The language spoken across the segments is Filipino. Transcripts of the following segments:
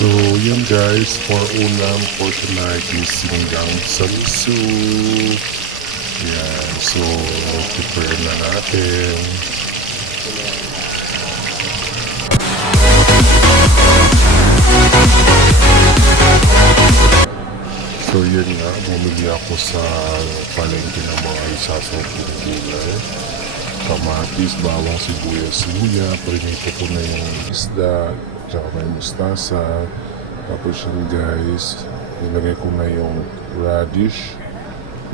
So, yun guys, for ulam for tonight is sinigang salsu. Yan, so, prepare na natin. So, yun nga, bumili ako sa palengke ng mga isasawang gulay. Kamatis, bawang, sibuyas, luya, prinito ko na yung isda, tsaka may mustasa. Tapos yun guys, nilagay ko na yung radish.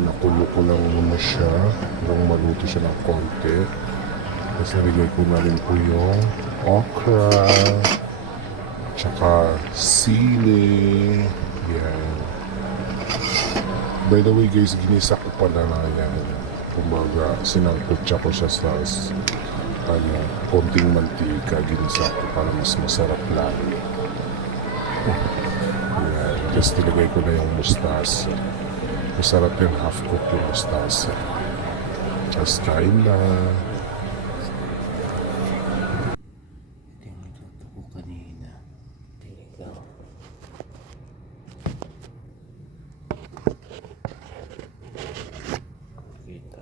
Nakulo ko lang muna siya hanggang maluto siya ng konti. Tapos nilagay ko na rin po yung okra, tsaka sili. Yan. By the way guys, ginisa ko pala na yan. Kumbaga, sinangkutsa ko siya sa konting mantika, ginisa ko para mas masarap lang. Yan. Tapos nilagay ko na yung mustasa. Masarap yung half cook yung mustasa. Tapos kain na. Ito yung natuto ko kanina. Ikaw. Kita.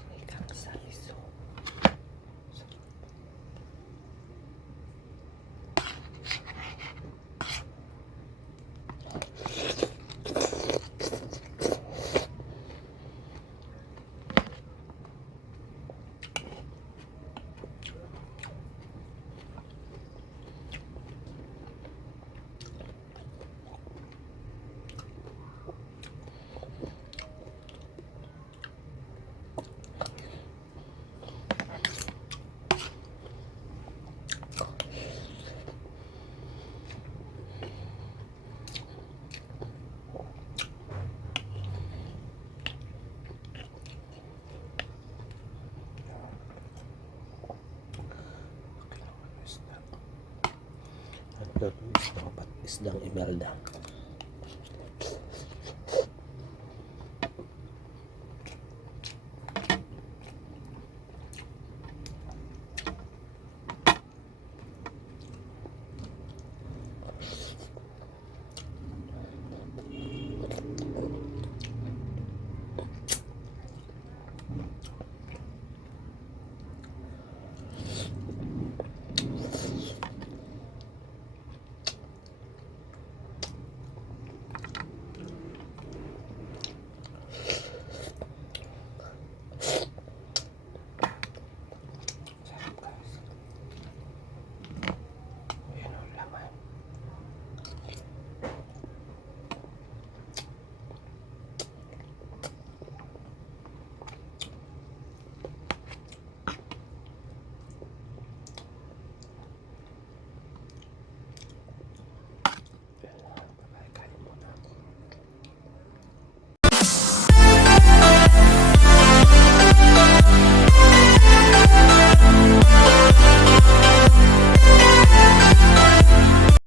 Sinigang salso. At isdang imelda.